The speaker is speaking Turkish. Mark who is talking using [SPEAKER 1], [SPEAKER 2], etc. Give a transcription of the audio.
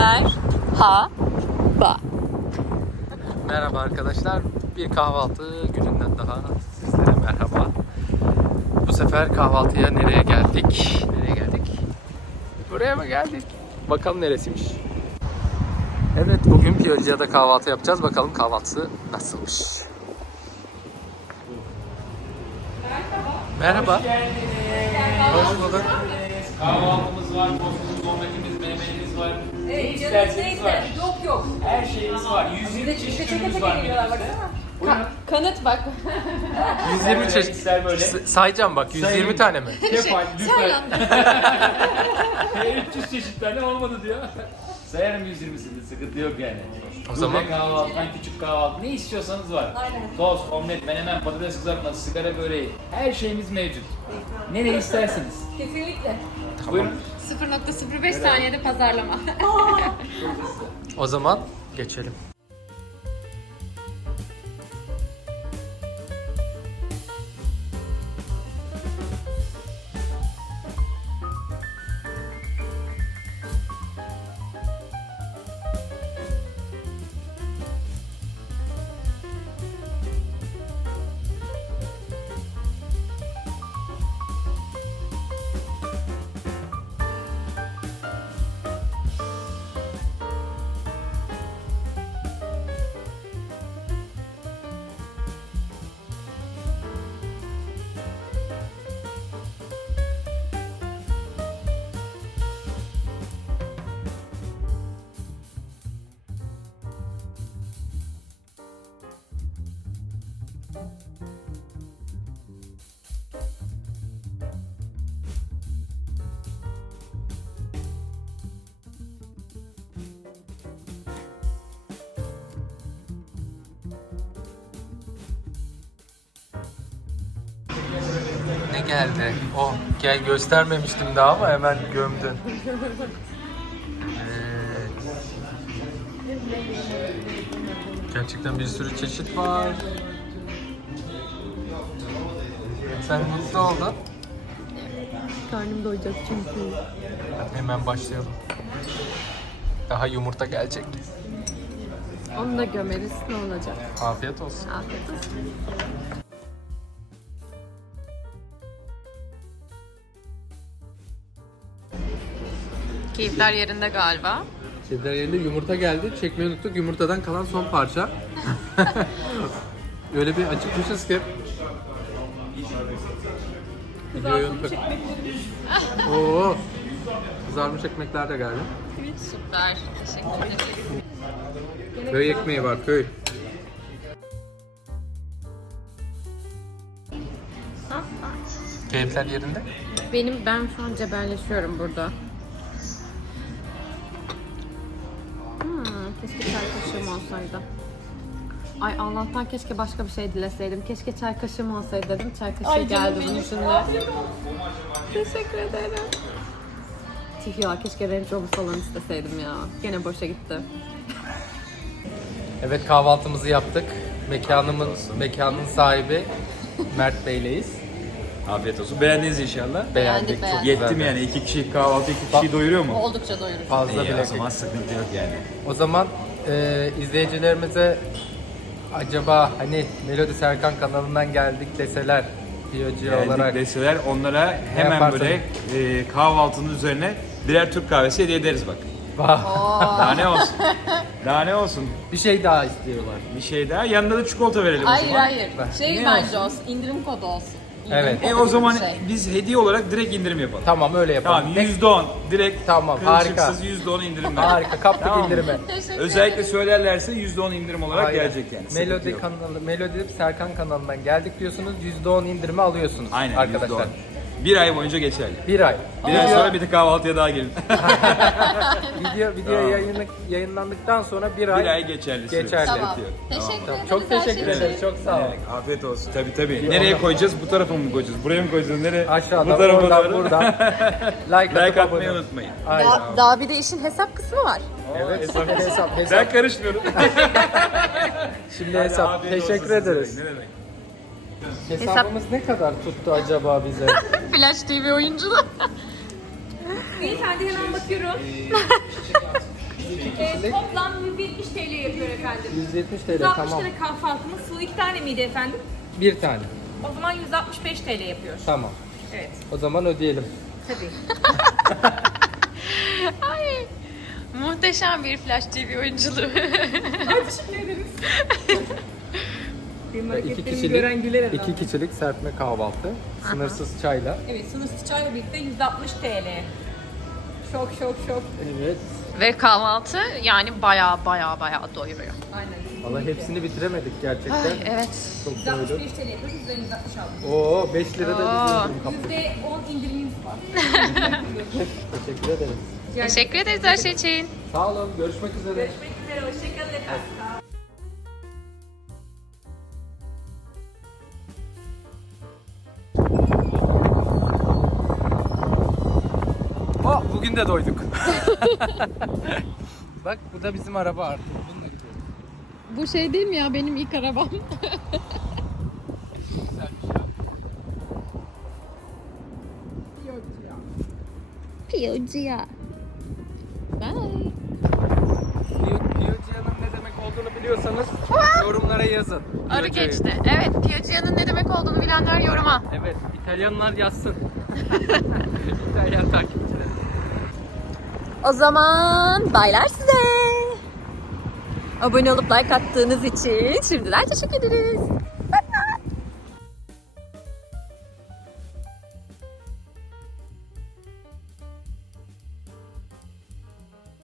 [SPEAKER 1] Merhaba.
[SPEAKER 2] Merhaba arkadaşlar. Bir kahvaltı gününden daha sizlere merhaba. Bu sefer kahvaltıya nereye geldik? Nereye geldik? Buraya mı geldik? Bakalım neresiymiş. Evet bugün Piyacı'da kahvaltı yapacağız. Bakalım kahvaltısı nasılmış. Merhaba. Hoş bulduk.
[SPEAKER 3] Kahvaltımız var, tostumuz, domatesimiz, menemenimiz var. Ne isterseniz var.
[SPEAKER 1] Yok yok.
[SPEAKER 3] Her şeyimiz var. 120 çeşit ürünümüz var menümüzde. Buyurun.
[SPEAKER 1] kanıt bak.
[SPEAKER 2] 120
[SPEAKER 3] Böyle
[SPEAKER 2] çeşit.
[SPEAKER 3] ister böyle.
[SPEAKER 2] S- Sayacağım bak 120
[SPEAKER 3] Sayın.
[SPEAKER 2] tane mi?
[SPEAKER 3] Kefal, lüfer.
[SPEAKER 1] Sen
[SPEAKER 3] 300 çeşit tane olmadı diyor. Sayarım 120'sini, sıkıntı yok yani.
[SPEAKER 2] O zaman-
[SPEAKER 3] Duble kahvaltıdan küçük kahvaltı, ne istiyorsanız var. Tost, omlet, menemen, patates kızartması, sigara böreği, her şeyimiz mevcut. Nereye isterseniz.
[SPEAKER 1] Kesinlikle.
[SPEAKER 3] Buyurun.
[SPEAKER 1] 0.05 saniyede pazarlama.
[SPEAKER 2] O zaman geçelim. Ne geldi? Oh, gel göstermemiştim daha ama hemen gömdün. Evet. Gerçekten bir sürü çeşit var. Sen mutlu oldun.
[SPEAKER 1] Karnım doyacak çünkü.
[SPEAKER 2] Hemen başlayalım. Daha yumurta gelecek.
[SPEAKER 1] Onu da gömeriz. Ne olacak?
[SPEAKER 2] Afiyet olsun.
[SPEAKER 1] Afiyet olsun. Keyifler yerinde galiba.
[SPEAKER 2] Şeyler yerinde yumurta geldi. Çekmeyi unuttuk. Yumurtadan kalan son parça. Öyle bir acıkmışız ki. Videoyu unuttuk. Oo. Kızarmış ekmekler de geldi.
[SPEAKER 1] Süper. Teşekkür ederim.
[SPEAKER 2] Köy ekmeği var köy. Keyifler yerinde.
[SPEAKER 1] Benim ben şu an cebelleşiyorum burada. Keşke çay kaşığım olsaydı. Ay Allah'tan keşke başka bir şey dileseydim. Keşke çay kaşığım olsaydı dedim. Çay kaşığı geldi bunun içinde. Teşekkür ederim. Tüh ya keşke Range Rover falan isteseydim ya. Gene boşa gitti.
[SPEAKER 2] Evet kahvaltımızı yaptık. Mekanımız, mekanın sahibi Mert Bey'leyiz.
[SPEAKER 4] Afiyet olsun. Beğendiniz inşallah.
[SPEAKER 2] Beğendik.
[SPEAKER 1] beğendik.
[SPEAKER 2] Çok
[SPEAKER 4] Yetti mi yani? iki kişi kahvaltı iki kişiyi doyuruyor mu?
[SPEAKER 1] Oldukça doyurucu.
[SPEAKER 2] Fazla
[SPEAKER 4] İyi,
[SPEAKER 2] bile.
[SPEAKER 4] o zaman sıkıntı yok yani.
[SPEAKER 2] O zaman e, izleyicilerimize acaba hani Melodi Serkan kanalından geldik deseler
[SPEAKER 4] Geldik
[SPEAKER 2] olarak
[SPEAKER 4] deseler onlara hemen
[SPEAKER 2] yaparsın?
[SPEAKER 4] böyle e, kahvaltının üzerine birer Türk kahvesi hediye ederiz bak. Daha ne olsun? Daha ne olsun?
[SPEAKER 2] bir şey daha istiyorlar.
[SPEAKER 4] Bir şey daha. Yanında da çikolata verelim o
[SPEAKER 1] Hayır
[SPEAKER 4] zaman.
[SPEAKER 1] hayır. Şey
[SPEAKER 4] Ne
[SPEAKER 1] bence olsun. indirim kodu olsun.
[SPEAKER 2] Evet.
[SPEAKER 4] E o zaman
[SPEAKER 1] şey.
[SPEAKER 4] biz hediye olarak direkt indirim yapalım.
[SPEAKER 2] Tamam öyle yapalım.
[SPEAKER 4] Tamam yüzde on. Direkt
[SPEAKER 2] Tamam, harika.
[SPEAKER 4] yüzde on indirim ver.
[SPEAKER 2] Harika kaptık
[SPEAKER 4] Tamam.
[SPEAKER 2] indirime.
[SPEAKER 4] Özellikle söylerlerse yüzde on indirim olarak
[SPEAKER 2] Aynen.
[SPEAKER 4] gelecek yani. Sıkıntı
[SPEAKER 2] Melodi
[SPEAKER 4] yok.
[SPEAKER 2] kanalı, Melodi Serkan kanalından geldik diyorsunuz. %10 indirimi alıyorsunuz
[SPEAKER 4] Aynen
[SPEAKER 2] arkadaşlar.
[SPEAKER 4] yüzde on. Bir ay boyunca geçerli.
[SPEAKER 2] Bir ay.
[SPEAKER 4] Bir ay sonra bir de kahvaltıya daha gelin.
[SPEAKER 2] Video video
[SPEAKER 4] Tamam.
[SPEAKER 2] yayını, yayınlandıktan sonra bir ay.
[SPEAKER 4] bir ay geçerli. süre.
[SPEAKER 2] Geçerli.
[SPEAKER 1] Tamam. Teşekkür
[SPEAKER 2] Tamam,
[SPEAKER 1] ederiz.
[SPEAKER 2] Çok
[SPEAKER 1] her
[SPEAKER 2] teşekkür
[SPEAKER 1] şey için.
[SPEAKER 2] ederiz. Çok sağ olun.
[SPEAKER 4] Afiyet olsun. Tabii tabii. Nereye koyacağız? Bu tarafa mı koyacağız? Buraya mı koyacağız? Nereye?
[SPEAKER 2] Aşağıda,
[SPEAKER 4] Bu tarafa
[SPEAKER 2] oradan,
[SPEAKER 4] doğru.
[SPEAKER 2] buradan. Like, atıp
[SPEAKER 4] like
[SPEAKER 2] abone
[SPEAKER 4] atmayı
[SPEAKER 2] olun.
[SPEAKER 4] unutmayın.
[SPEAKER 2] Aynen.
[SPEAKER 1] Daha, daha bir de işin hesap kısmı var.
[SPEAKER 2] Evet, hesap, hesap, hesap.
[SPEAKER 4] Ben karışmıyorum.
[SPEAKER 2] Şimdi hesap.
[SPEAKER 4] Afiyet
[SPEAKER 2] Teşekkür
[SPEAKER 4] olsun size.
[SPEAKER 2] ederiz.
[SPEAKER 4] Ne demek?
[SPEAKER 2] Hesabımız ne kadar tuttu acaba bize?
[SPEAKER 1] Flash TV oyunculuğu.
[SPEAKER 5] Beyefendi hemen bakıyorum. Ee, toplam 170 TL yapıyor efendim.
[SPEAKER 2] 170 TL
[SPEAKER 5] 160
[SPEAKER 2] tamam.
[SPEAKER 5] TL kahvaltımız. Su iki tane miydi efendim?
[SPEAKER 2] Bir tane.
[SPEAKER 5] O zaman 165 TL yapıyor.
[SPEAKER 2] Tamam.
[SPEAKER 5] Evet.
[SPEAKER 2] O zaman ödeyelim.
[SPEAKER 5] Tabii.
[SPEAKER 1] Ay, muhteşem bir Flash TV oyunculuğu.
[SPEAKER 5] Teşekkür ederiz. Benim
[SPEAKER 2] İki
[SPEAKER 5] hareketlerimi
[SPEAKER 2] kişilik,
[SPEAKER 5] gören güler herhalde.
[SPEAKER 2] iki kişilik serpme kahvaltı. Sınırsız çayla.
[SPEAKER 5] Evet sınırsız çayla birlikte 160 TL. Şok şok şok.
[SPEAKER 2] Evet.
[SPEAKER 1] Ve kahvaltı yani baya baya baya doyuruyor.
[SPEAKER 5] Aynen.
[SPEAKER 2] Valla hepsini bitiremedik gerçekten.
[SPEAKER 1] Ay, evet.
[SPEAKER 2] Çok doydu.
[SPEAKER 5] 165 TL yapıyoruz. De 160 aldık.
[SPEAKER 2] Oo 5 lira da
[SPEAKER 1] Oo.
[SPEAKER 2] indirim kaptık.
[SPEAKER 5] %10 indirimimiz var.
[SPEAKER 2] Teşekkür ederiz.
[SPEAKER 1] Teşekkür ederiz her şey için.
[SPEAKER 2] Sağ olun. Görüşmek üzere.
[SPEAKER 5] Görüşmek üzere. Hoşçakalın efendim.
[SPEAKER 2] Oh, bugün de doyduk. Bak bu da bizim araba artık. Bununla gidiyoruz.
[SPEAKER 1] Bu şey değil mi ya benim ilk arabam?
[SPEAKER 2] Güzelmiş ya.
[SPEAKER 1] Piyocuya. Bye.
[SPEAKER 2] Piyociya'nın ne demek olduğunu biliyorsanız yorumlara yazın.
[SPEAKER 1] Arı geçti. Evet, Piyociya'nın ne demek olduğunu bilenler yoruma.
[SPEAKER 2] Evet, İtalyanlar yazsın. İtalyan takipçileri.
[SPEAKER 1] O zaman baylar size. Abone olup like attığınız için şimdiden teşekkür ederiz.